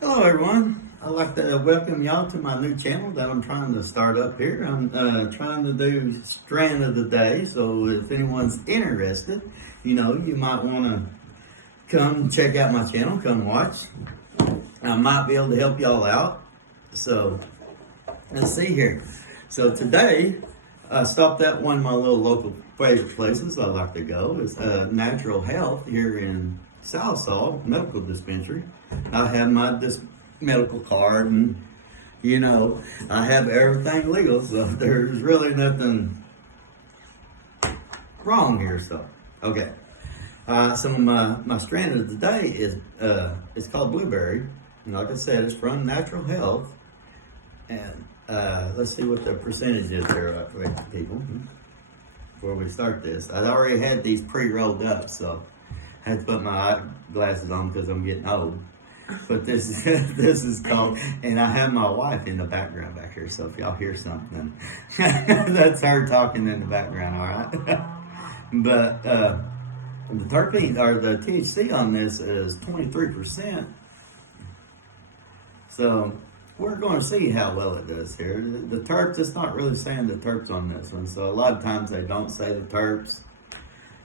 Hello, everyone. I'd like to welcome y'all to my new channel that I'm trying to start up here. I'm trying to do strand of the day, so if anyone's interested, you might want to come check out my channel, come watch. I might be able to help y'all out. So let's see here. So today, I stopped at one of my little local favorite places I like to go. It's Natural Health here in Southall Medical Dispensary. I have my medical card, and I have everything legal, so there's really nothing wrong here. So, okay. Some of my strand of the day is it's called Blueberry. And like I said, it's from Natural Health. And let's see what the percentage is there for people before we start this. I already had these pre-rolled up, so I had to put my glasses on because I'm getting old. But this this is called, and I have my wife in the background back here, so if y'all hear something, that's her talking in the background, all right? But the terpene, or the THC on this is 23%. So we're going to see how well it does here. The terps, it's not really saying the terps on this one, so a lot of times they don't say the terps.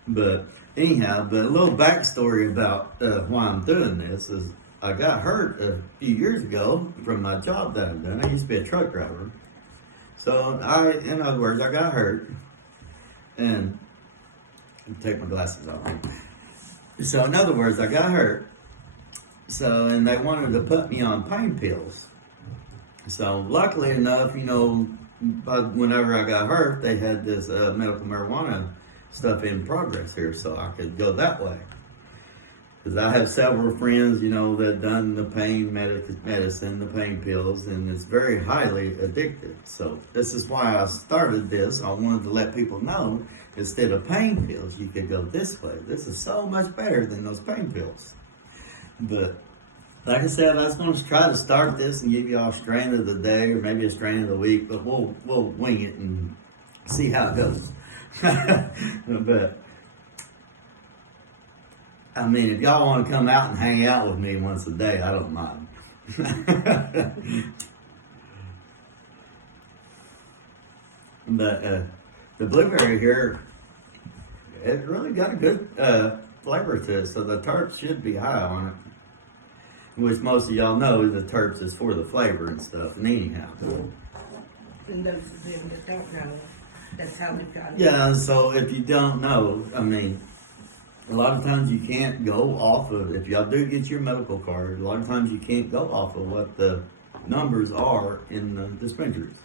But anyhow, but a little backstory about why I'm doing this is I got hurt a few years ago from my job that I've done. I used to be a truck driver. So in other words, I got hurt, and take my glasses off. So in other words, I got hurt. So, and they wanted to put me on pain pills. So luckily enough, whenever I got hurt, they had this medical marijuana stuff in progress here, so I could go that way. Because I have several friends, that done the pain medicine, the pain pills, and it's very highly addictive. So this is why I started this. I wanted to let people know, instead of pain pills, you could go this way. This is so much better than those pain pills. But like I said, I was going to try to start this and give you all a strand of the day, or maybe a strand of the week, but we'll wing it and see how it goes. But I mean, if y'all want to come out and hang out with me once a day, I don't mind. But the blueberry here, it really got a good flavor to it, so the terps should be high on it. Which most of y'all know the terps is for the flavor and stuff, and anyhow. And those of them that don't know, that's how we got it. Yeah, so if you don't know, I mean, a lot of times you can't go off of, if y'all do get your medical card, a lot of times you can't go off of what the numbers are in the dispensaries.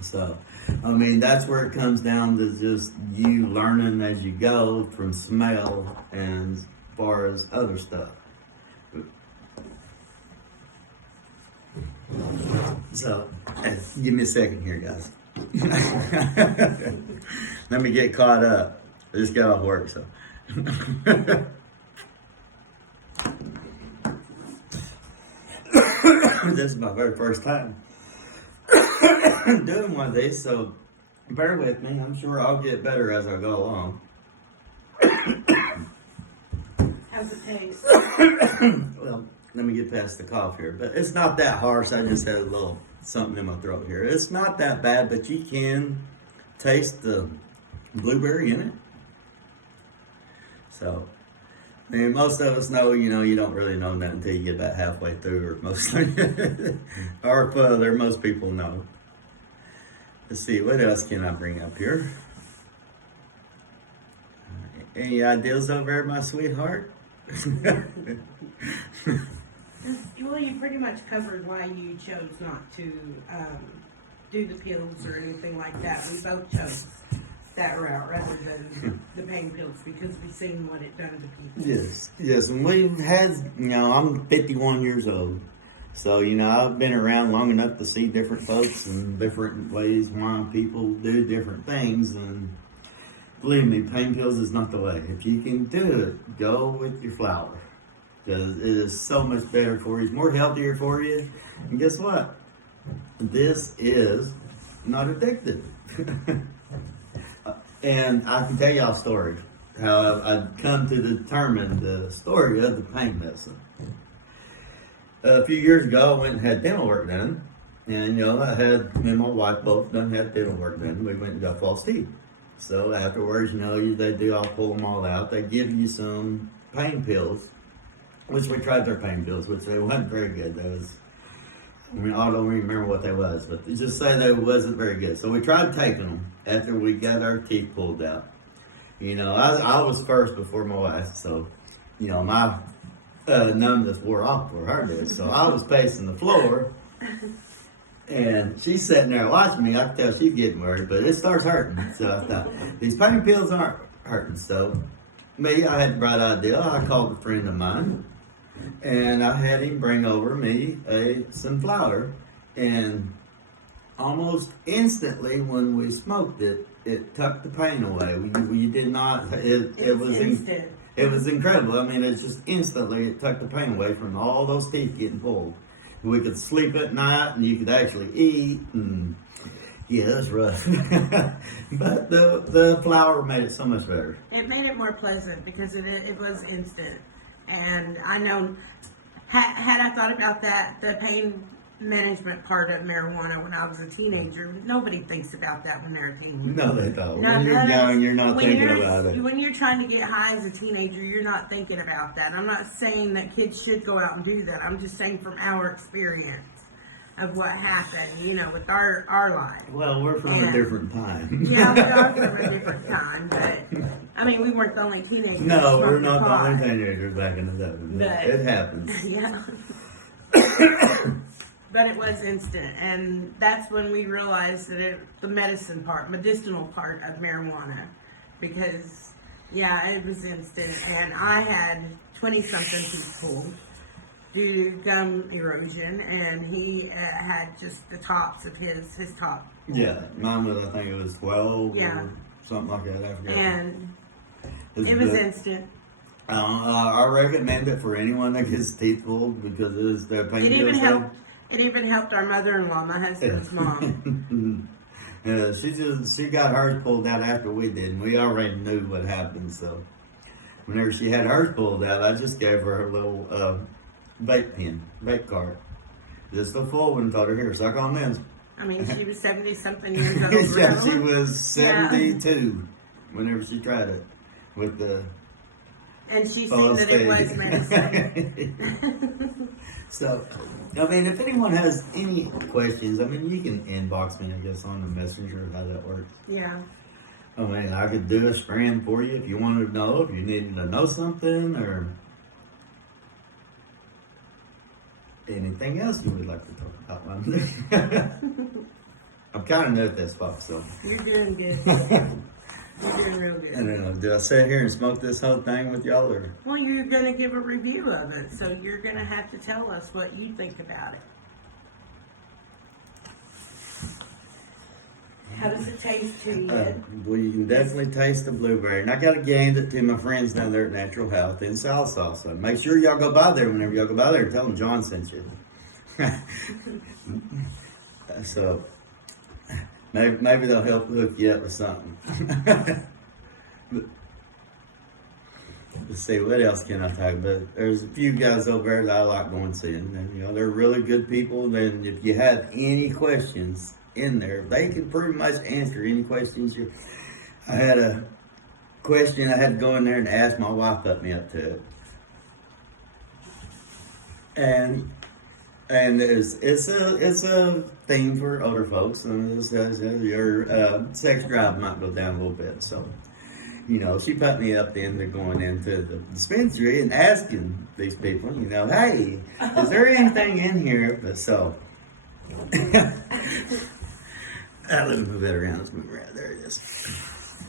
So, I mean, that's where it comes down to just you learning as you go from smell and as far as other stuff. So, give me a second here, guys. Let me get caught up. I just got off work, so. This is my very first time doing one of these, so bear with me. I'm sure I'll get better as I go along. How's it taste? Well, let me get past the cough here, but it's not that harsh. I just had a little something in my throat here. It's not that bad, but you can taste the blueberry in it. So, I mean, most of us know, you don't really know that until you get about halfway through, or mostly, or further, most people know. Let's see, what else can I bring up here? Any ideas over there, my sweetheart? Well, you pretty much covered why you chose not to do the pills or anything like that. We both chose that route rather than the pain pills because we've seen what it done to people. Yes, and we've had, I'm 51 years old. So, I've been around long enough to see different folks and different ways why people do different things. And believe me, pain pills is not the way. If you can do it, go with your flower. Because it is so much better for you. It's more healthier for you. And guess what? This is not addictive. And I can tell y'all a story. How I've come to determine the story of the pain medicine. a few years ago, I went and had dental work done. And, you know, me and my wife both done had dental work done. We went and got false teeth. So afterwards, you know, they do, I'll pull them all out. They give you some pain pills, which we tried their pain pills, which they wasn't very good. I don't remember what they was, but they just say they wasn't very good. So we tried taking them after we got our teeth pulled out. You know, I was first before my wife, so, you know, my numbness wore off for her did. So I was pacing the floor, and she's sitting there watching me. I can tell she's getting worried, but it starts hurting. So I thought, these pain pills aren't hurting. So I had the bright idea. I called a friend of mine, and I had him bring over me some flour, and almost instantly when we smoked it, it tucked the pain away. We did not. It was instant. It was incredible. I mean, it's just instantly it tucked the pain away from all those teeth getting pulled. We could sleep at night, and you could actually eat. And yeah, it was rough. But the flour made it so much better. It made it more pleasant because it was instant. And I know, had I thought about that, the pain management part of marijuana when I was a teenager, nobody thinks about that when they're a teen. No, they don't. No, When you're young, you're not when thinking you're- about it. When you're trying to get high as a teenager, you're not thinking about that. I'm not saying that kids should go out and do that. I'm just saying from our experience of what happened, you know, with our lives. Well, we're from a different time. Yeah, we are from a different time, but I mean, we weren't the only teenagers. No, we're smoking not the pot. only teenagers back in the day. But- It happens. Yeah. But it was instant, and that's when we realized that the medicinal part of marijuana, because yeah, it was instant, and I had 20-something teeth pulled due to gum erosion, and he had just the tops of his top. Yeah, mine was, I think it was 12 Yeah. or something like that. I forget. And It's it was good. instant. I recommend it for anyone that gets teeth pulled because it is their pain It even pills. helped. It even helped our mother-in-law, my husband's mom. Yeah, she got hers pulled out after we did, and we already knew what happened. So whenever she had hers pulled out, I just gave her a little vape cart, just a full one. Told her, "Here, suck on this." I mean, she was 70-something years old. Yeah, she was Yeah. 72 whenever she tried it with the. And she said that it was medicine. So, I mean, if anyone has any questions, I mean, you can inbox me, I guess, on the messenger, how that works. Yeah. I mean, I could do a spraying for you if you wanted to know, if you needed to know something, or anything else you would like to talk about. I'm kind of new at this spot, so. You're doing good. You're doing real good. And do I sit here and smoke this whole thing with y'all, or? Well, you're going to give a review of it, so you're going to have to tell us what you think about it. How does it taste to you? Well, you can definitely taste the blueberry. And I got to hand it to my friends down there at Natural Health in South Salsa. Make sure y'all go by there whenever y'all go by there. Tell them John sent you. So, maybe they'll help hook you up with something. Let's see, what else can I talk about? There's a few guys over there that I like going seeing. And, you know, they're really good people. And if you have any questions in there, they can pretty much answer any questions I had a question I had to go in there and ask. My wife put me up to it. And it's a theme for older folks, and your sex drive might go down a little bit. So, you know, she put me up into going into the dispensary and asking these people, you know, hey, is there anything in here? But so, let me move it around. Let's move around. There it is.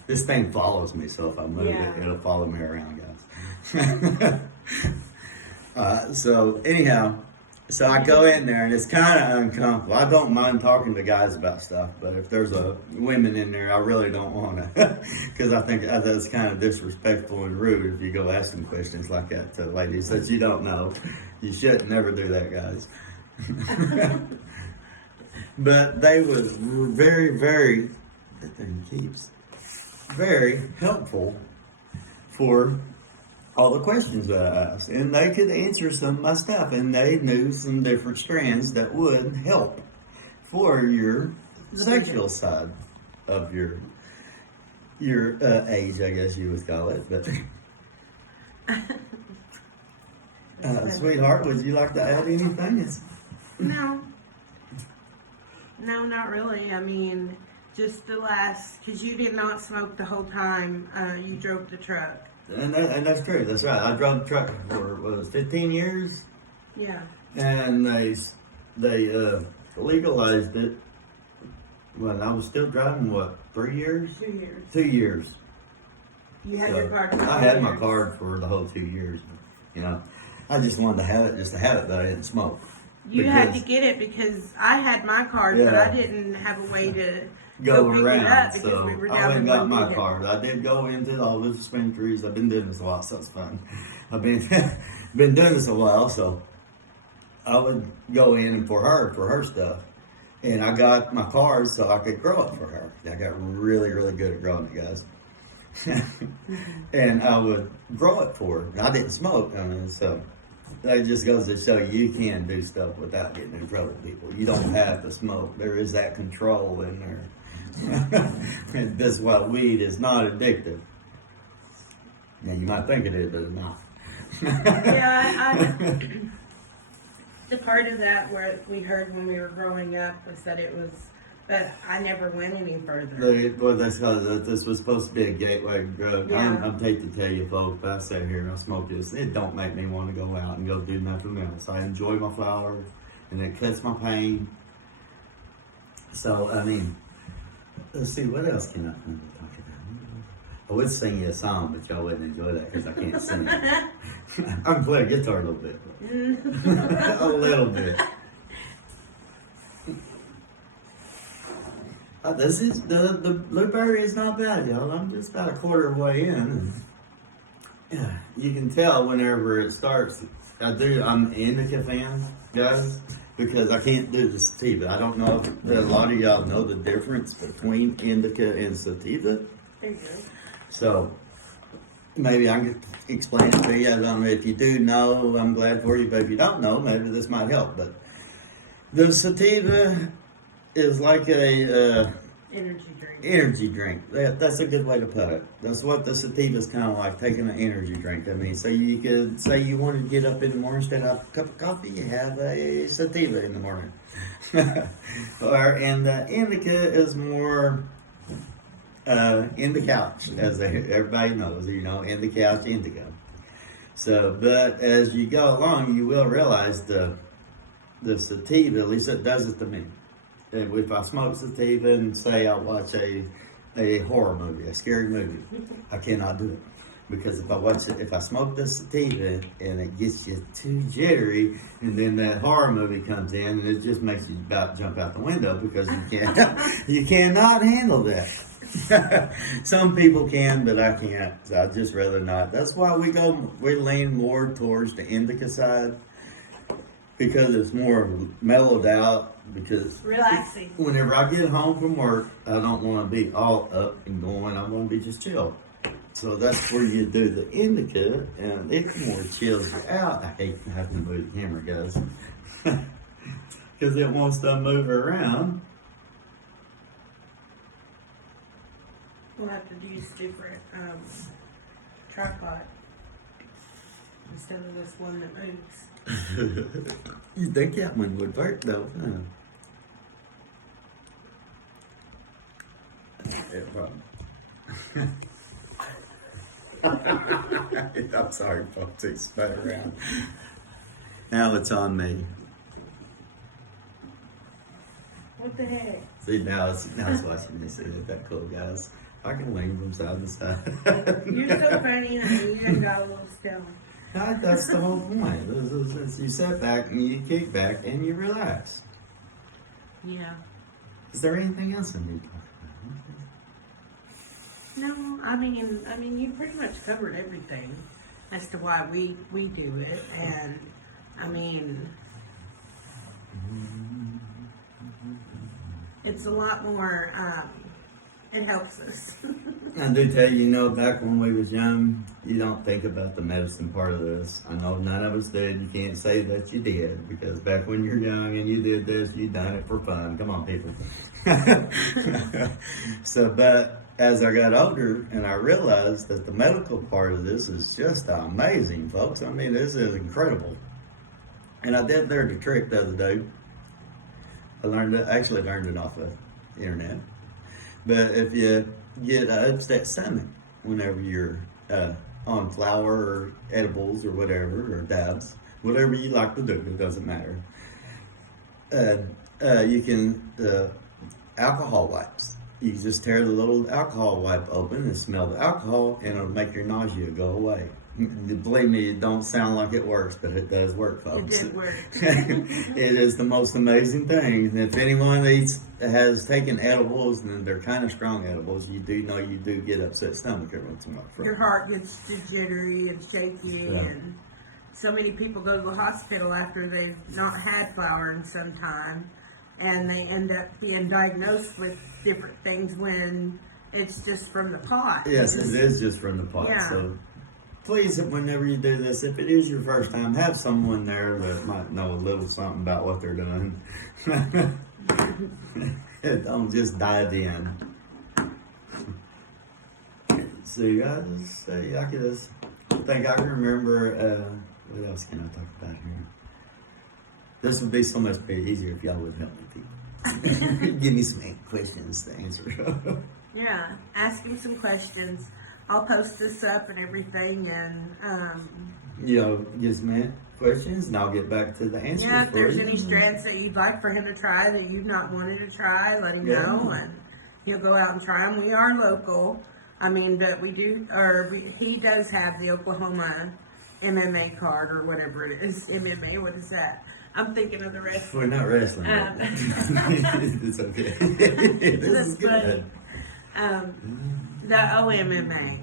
This thing follows me, so if I move it, it'll follow me around, guys. So anyhow. So I go in there, and it's kind of uncomfortable. I don't mind talking to guys about stuff, but if there's women in there, I really don't want to, because I think that's kind of disrespectful and rude if you go ask them questions like that to ladies that you don't know. You should never do that, guys. But they was very, very, that thing keeps, very helpful for all the questions that I asked, and they could answer some of my stuff, and they knew some different strands that would help for your sexual side of your age, I guess you would call it. But sweetheart, would you like to add anything? No. No, not really. I mean, just because you did not smoke the whole time you drove the truck. And that's true. That's right. I drove the truck for what was it, 15 years, Yeah. and they legalized it. Well, I was still driving. What, 3 years? 2 years. 2 years. You had So, your card. for I 2 had my years. card for the whole 2 years. You know, I just wanted to have it, just to have it, but I didn't smoke. You had to because- get it because I had my card, but Yeah. I didn't have a way to Go pick it around, up because so we were I down went and in got one my unit. card. I did go into all the dispensaries. I've been doing this a lot, so it's fun. I've been been doing this a while, so I would go in and for her stuff, and I got my card so I could grow it for her. I got really good at growing it, guys. And I would grow it for her. I didn't smoke, I mean, so that just goes to show you can do stuff without getting in trouble, people. You don't have to smoke. There is that control in there. And that's why weed is not addictive. Now, you might think it is, but it's not. Yeah, the part of that where we heard when we were growing up was that it was, but I never went any further. Well, that's because this was supposed to be a gateway drug. Yeah. I'm hate to tell you, folks, if I sit here and I smoke this, it don't make me want to go out and go do nothing else. I enjoy my flowers, and it cuts my pain. So, I mean, let's see, what else can I talk about? I would sing you a song, but y'all wouldn't enjoy that because I can't sing. I can play a guitar a little bit. A little bit. This is the blueberry is not bad, y'all. I'm just about a quarter of the way in. Yeah, you can tell whenever it starts. I'm indica fan, guys, because I can't do the sativa. I don't know if a lot of y'all know the difference between indica and sativa. There you go. So maybe I can explain it to you. I don't know if you do know. I'm glad for you, but if you don't know, maybe this might help. But the sativa is like a Energy drink. energy drink. That's a good way to put it. That's what the sativa is kind of like, taking an energy drink. I mean, so you could say you want to get up in the morning, instead of a cup of coffee, you have a sativa in the morning. And indica is more in the couch, as everybody knows, you know, in the couch, indica. So, but as you go along, you will realize the sativa, at least it does it to me. And if I smoke sativa and say I watch a horror movie, a scary movie, I cannot do it. Because if I smoke the sativa and it gets you too jittery, and then that horror movie comes in and it just makes you about jump out the window because you cannot handle that. Some people can, but I can't. So I'd just rather not. That's why we lean more towards the indica side, because it's more mellowed out. Because Relaxing. whenever I get home from work, I don't want to be all up and going. I want to be just chill. So that's where you do the indica, and it more chills you out. I hate having to move the camera, guys, because it wants to move around. We'll have to use different tripod instead of this one that moves. You think that one would work, though? Huh? Yeah, probably. I'm sorry, folks. It's spun around. Now it's on me. What the heck? See, now it's watching me. See, isn't that cool, guys? I can lean from side to side. You're so funny, honey. You done got a little stone. That's the whole point. You sit back and you kick back and you relax. Yeah. Is there anything else I need to talk No, I mean, you pretty much covered everything as to why we do it, and I mean, it's a lot more It helps us. I do tell you, back when we was young, you don't think about the medicine part of this. I know none of us did. You can't say that you did, because back when you're young and you did this, you done it for fun. Come on, people. So, but as I got older and I realized that the medical part of this is just amazing, folks. I mean, this is incredible. And I did learn a trick the other day. Actually learned it off of the internet. But if you get an upset stomach whenever you're on flour or edibles or whatever, or dabs, whatever you like to do, it doesn't matter. You can, alcohol wipes. You just tear the little alcohol wipe open and smell the alcohol, and it'll make your nausea go away. Believe me, it don't sound like it works, but it does work, folks. It did work. It is the most amazing thing. And if anyone has taken edibles, and they're kind of strong edibles, you do get upset stomach every once in a while. Your heart gets jittery and shaky, Yeah. and so many people go to the hospital after they've not had flour in some time, and they end up being diagnosed with different things when it's just from the pot. Yes, it is just from the pot. Yeah. So please, whenever you do this, if it is your first time, have someone there that might know a little something about what they're doing. Don't just dive in. See, I think I can remember, what else can I talk about here? This would be so much easier if y'all would help me, people. Give me some questions to answer. Yeah, ask him some questions. I'll post this up and everything, and Get some questions, and I'll get back to the answers. yeah, if for there's you. any strands that you'd like for him to try that you've not wanted to try, let him Yeah. know, and he'll go out and try them. We are local. I mean, but he does have the Oklahoma MMA card or whatever it is. MMA, what is that? I'm thinking of the rest. We're not wrestling. It's okay. This is That's good. funny. The OMMA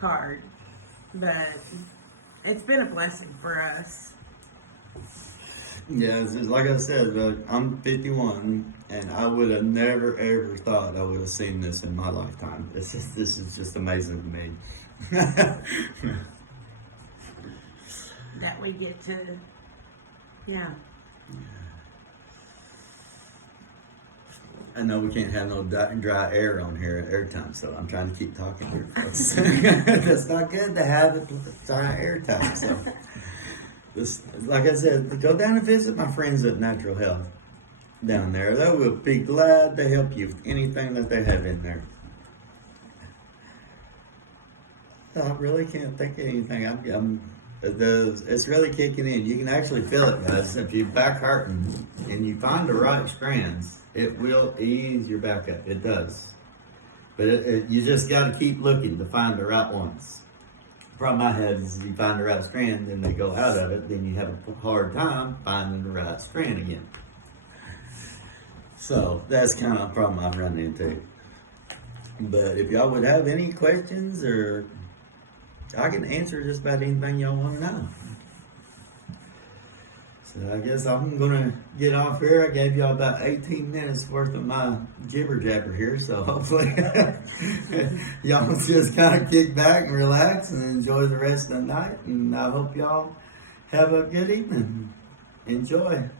card, but it's been a blessing for us. Yeah, it's like I said, I'm 51, and I would have never ever thought I would have seen this in my lifetime. This is just amazing to me. That we get to, yeah. I know we can't have no dry air on here at airtime, so I'm trying to keep talking here, folks. It's not good to have it dry airtime. So, like I said, go down and visit my friends at Natural Health down there. They will be glad to help you with anything that they have in there. I really can't think of anything. It's really kicking in. You can actually feel it, guys. If you're back hurting and you find the right strands, it will ease your back up. It does. But you just got to keep looking to find the right ones. The problem I had is you find the right strand, then they go out of it, then you have a hard time finding the right strand again. So that's kind of a problem I've run into. But if y'all would have any questions, or I can answer just about anything y'all want to know. So I guess I'm gonna get off here. I gave y'all about 18 minutes worth of my jibber jabber here, so hopefully y'all just kind of kick back and relax and enjoy the rest of the night. And I hope y'all have a good evening. Enjoy.